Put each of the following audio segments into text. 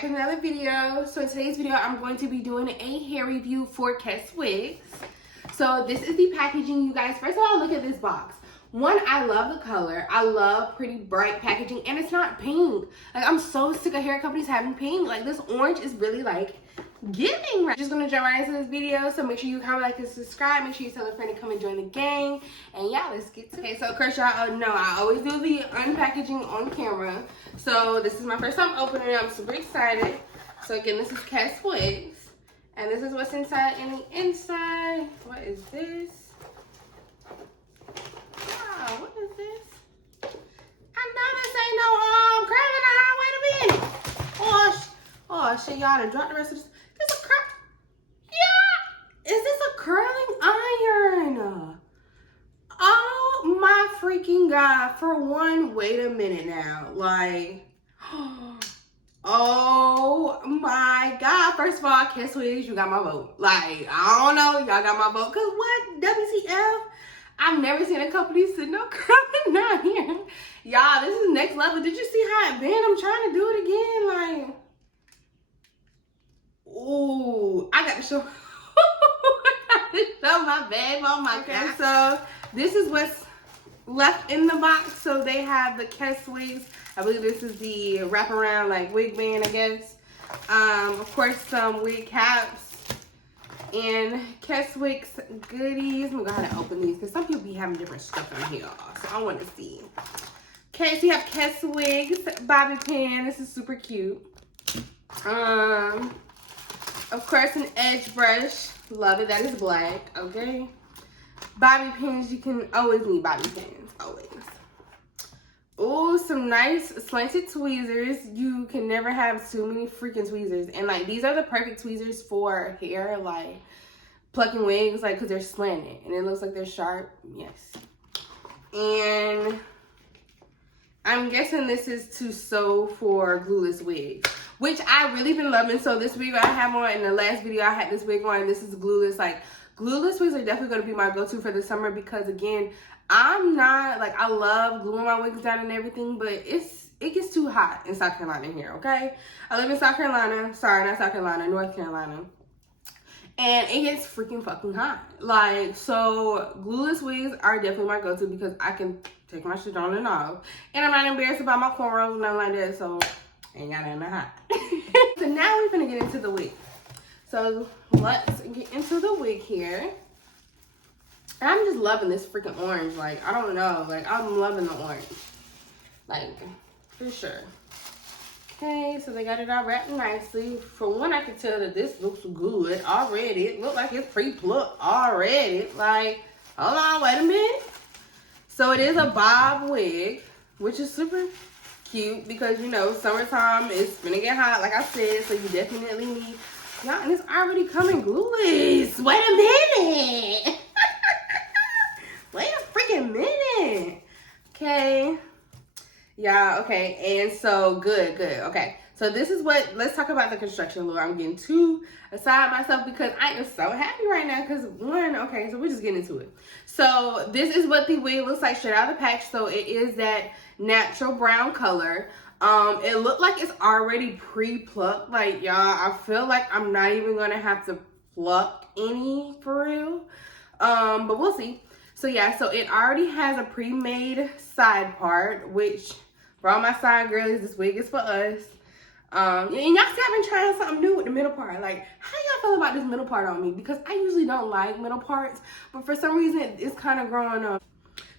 back with another video. So in today's video, I'm going to be doing a hair review for Keswigs. So this is the packaging, you guys. First of all, look at this box. One, I love the color. I love pretty bright packaging, and it's not pink. Like, I'm so sick of hair companies having pink. Like, this orange is really like giving. Right? Just gonna jump right into this video. So make sure you comment, like, and subscribe. Make sure you tell a friend to come and join the gang. And yeah, let's get to it. Okay, so of course y'all know I always do the unpackaging on camera. So this is my first time opening it. I'm super excited. So again, this is Keswigs, and this is what's inside. In the inside, what is this? Wow, what is this? I know this ain't no curling iron. Wait a minute. Oh shit, y'all done dropped the rest of this. This a yeah. Is this a curling iron? Oh my freaking god. For one, wait a minute now. Like, oh my god. First of all, Keswigs, you got my vote. Like, I don't know, y'all got my vote. Cause what? WTF? I've never seen a company sit no curling iron. Y'all, this is next level. Did you see how it bent? I'm trying to do it again. Like, ooh, I got to show. I got to show my babe. Oh my god. So this is what's left in the box. So they have the Keswigs. I believe this is the wraparound like wig band, I guess. Of course, some wig caps and Keswigs goodies. I'm gonna go ahead and open these because some people be having different stuff in here, so I want to see. Okay, so you have Keswigs bobby pin. This is super cute. Of course, an edge brush. Love it. That is black. Okay. Bobby pins. You can always need bobby pins. Always. Oh, some nice slanted tweezers. You can never have too many freaking tweezers. And like, these are the perfect tweezers for hair, like plucking wigs, like, because they're slanted and it looks like they're sharp. Yes. And I'm guessing this is to sew for glueless wigs, which I really been loving. So this wig I have on, in the last video I had this wig on, this is glueless. Like, glueless wigs are definitely going to be my go-to for the summer because, again, I'm not, like, I love gluing my wigs down and everything, but it gets too hot in South Carolina here, okay? I live in South Carolina. Sorry, not South Carolina, North Carolina. And it gets freaking fucking hot. Like, so glueless wigs are definitely my go-to because I can take my shit on and off. And I'm not embarrassed about my cornrows and nothing like that, so ain't got nothing to hide. So now we're gonna get into the wig. So let's get into the wig here. And I'm just loving this freaking orange. Like, I don't know. Like, I'm loving the orange. Like, for sure. Okay, so they got it all wrapped nicely. For one, I can tell that this looks good already. It looks like it's pre-plucked already. Like, hold on, wait a minute. So it is a bob wig, which is super cute because, you know, summertime is gonna get hot, like I said. So you definitely need, y'all, and it's already coming glueless. Wait a minute. Wait a freaking minute. Okay. Yeah, okay. And so, good. Okay. So this is what, let's talk about the construction look. I'm getting too aside myself because I am so happy right now because one, okay, so we're just getting into it. So this is what the wig looks like straight out of the pack. So it is that natural brown color. It looked like it's already pre-plucked. Like, y'all, I feel like I'm not even going to have to pluck any for real. But we'll see. So yeah, so it already has a pre-made side part, which for all my side girlies, this wig is for us. And y'all see I've been trying something new with the middle part. Like, how y'all feel about this middle part on me? Because I usually don't like middle parts, but for some reason it's kind of growing up.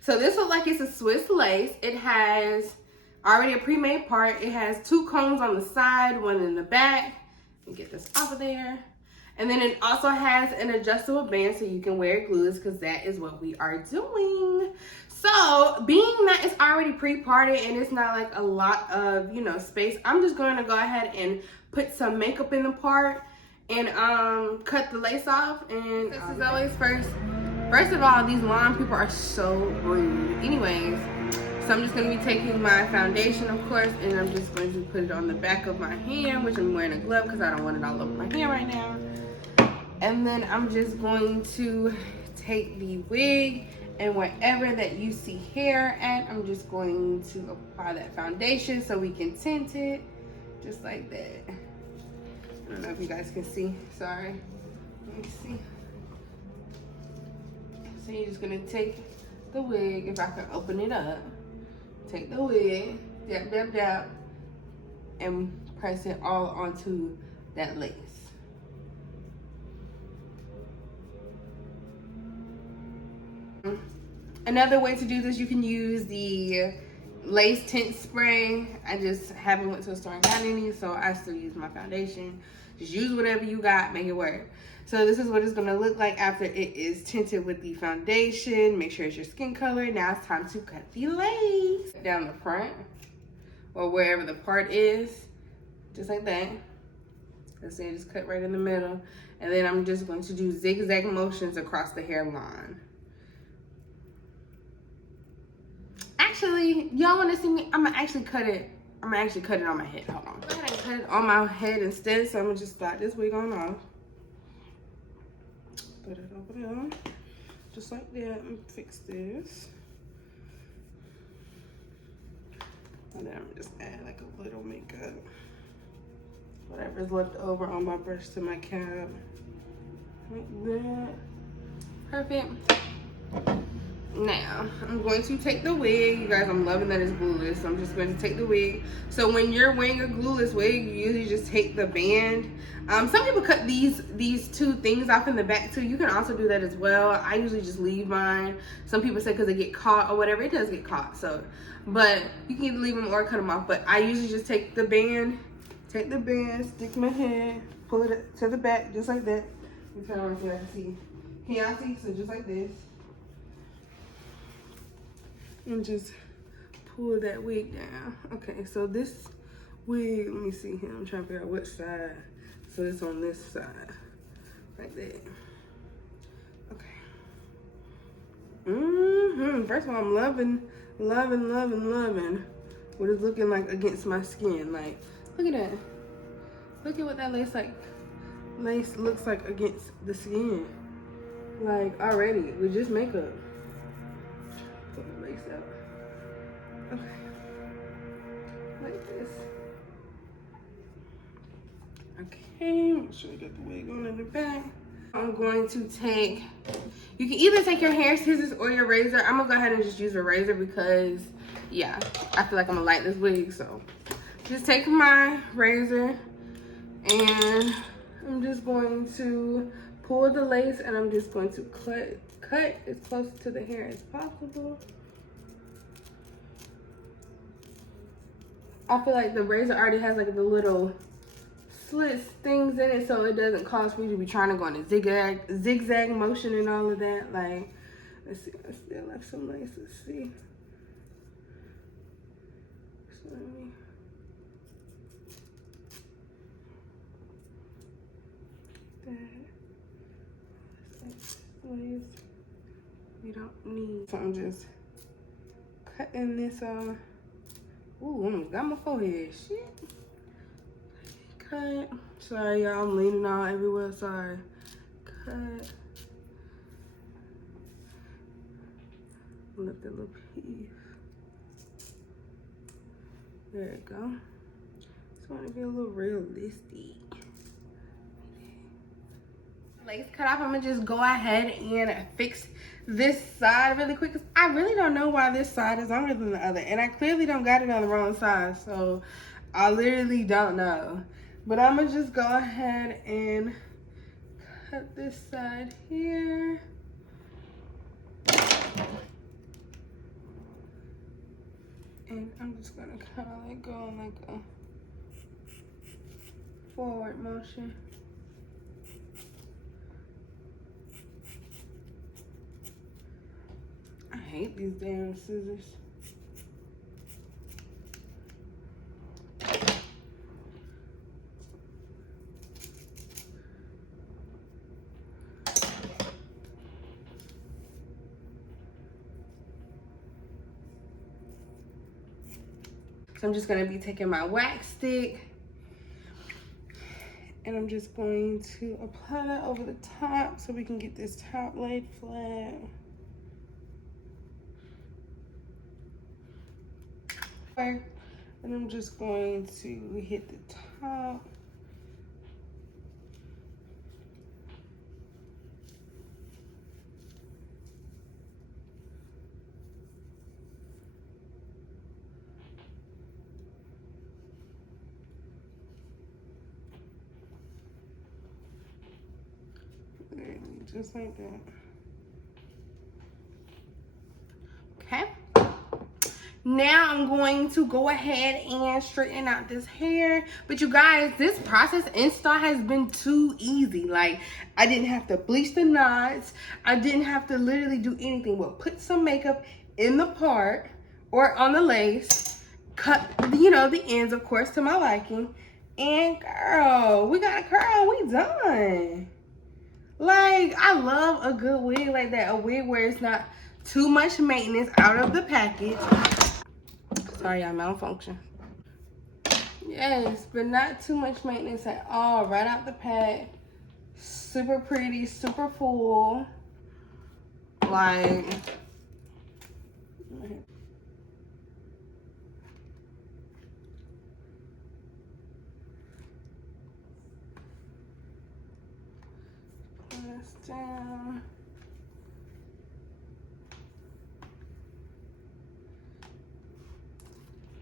So this looks like it's a Swiss lace. It has already a pre-made part. It has 2 combs on the side, 1 in the back. Let me get this off of there. And then it also has an adjustable band so you can wear it glueless because that is what we are doing. So being that it's already pre-parted and it's not like a lot of, you know, space, I'm just going to go ahead and put some makeup in the part and cut the lace off. And this is always first of all, these lawn people are so rude. Anyways, so I'm just going to be taking my foundation, of course, and I'm just going to put it on the back of my hand, which I'm wearing a glove because I don't want it all over my hand right now. And then I'm just going to take the wig and wherever that you see hair at, I'm just going to apply that foundation so we can tint it just like that. I don't know if you guys can see. Sorry. Let me see. So you're just gonna take the wig, if I can open it up. Take the wig, dab, dab, dab, and press it all onto that lace. Another way to do this, you can use the lace tint spray. I just haven't went to a store and got any, so I still use my foundation. Just use whatever you got, make it work. So this is what it's gonna look like after it is tinted with the foundation. Make sure it's your skin color. Now it's time to cut the lace. Down the front, or wherever the part is, just like that. Let's say just cut right in the middle. And then I'm just going to do zigzag motions across the hairline. Actually, y'all wanna see me? I'm gonna actually cut it on my head. Hold on. Go ahead and cut it on my head instead. So I'm gonna just slide this wig on off. Put it over there. Just like that, and fix this. And then I'm gonna just add like a little makeup. Whatever's left over on my brush to my cap. Like that. Perfect. Now, I'm going to take the wig. You guys, I'm loving that it's glueless. So I'm just going to take the wig. So when you're wearing a glueless wig, you usually just take the band. Some people cut these two things off in the back too. You can also do that as well. I usually just leave mine. Some people say because they get caught or whatever. It does get caught. So, but you can either leave them or cut them off. But I usually just take the band, stick my head, pull it to the back just like that. Let me turn around so y'all can see. Can y'all see? So just like this. And just pull that wig down. Okay, so this wig, let me see here. I'm trying to figure out which side. So it's on this side, like that. Okay. First of all, I'm loving what it's looking like against my skin. Like, look at that. Look at what that lace looks like against the skin. Like, already with just makeup. Put the lace out. Okay. Like this. Okay, make sure you get the wig on in the back. I'm going to take, you can either take your hair scissors or your razor. I'm gonna go ahead and just use a razor because, yeah, I feel like I'm gonna light this wig. So just take my razor and I'm just going to pull the lace and I'm just going to cut as close to the hair as possible. I feel like the razor already has like the little slits things in it, so it doesn't cause for you to be trying to go in a zigzag motion and all of that. Like, let's see, I still have some lace. Let's see. So let me. Lace we don't need. So I'm just cutting this off. Ooh, almost got my forehead. Shit. Cut. Sorry, y'all. I'm leaning all everywhere. Sorry. Cut. Lift that little piece. There it go. Just want to be a little realistic. Lace cut off. I'm gonna just go ahead and fix this side really quick because I really don't know why this side is longer than the other, and I clearly don't got it on the wrong side, so I literally don't know. But I'm gonna just go ahead and cut this side here. And I'm just gonna kind of like go in like a forward motion. I hate these damn scissors. So I'm just gonna be taking my wax stick and I'm just going to apply that over the top so we can get this top laid flat. And I'm just going to hit the top Just like that. Okay. Now I'm going to go ahead and straighten out this hair. But you guys, this process install has been too easy. Like, I didn't have to bleach the knots. I didn't have to literally do anything but put some makeup in the part or on the lace. Cut, you know, the ends, of course, to my liking. And girl, we got a curl. We done. Like, I love a good wig like that. A wig where it's not too much maintenance out of the package. Sorry, I malfunction. Yes, but not too much maintenance at all. Right out the pack. Super pretty, super full. Like, put this down.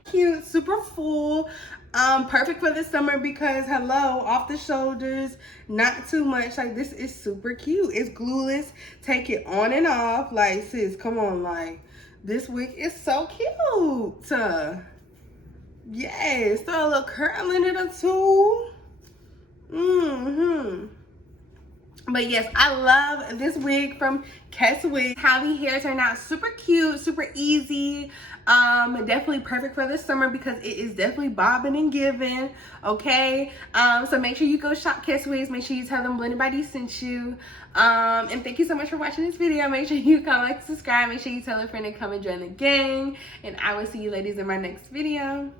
Cute, super full, perfect for the summer because hello, off the shoulders, not too much. Like, this is super cute. It's glueless, take it on and off. Like, sis, come on, like, this wig is so cute. Yes, throw a little curl in it or two. But yes, I love this wig from Keswigs. How the hair turned out super cute, super easy. Definitely perfect for the summer because it is definitely bobbing and giving. Okay. So make sure you go shop Keswigs. Make sure you tell them Blended by D sent you. And thank you so much for watching this video. Make sure you comment, like, subscribe. Make sure you tell a friend to come and join the gang. And I will see you ladies in my next video.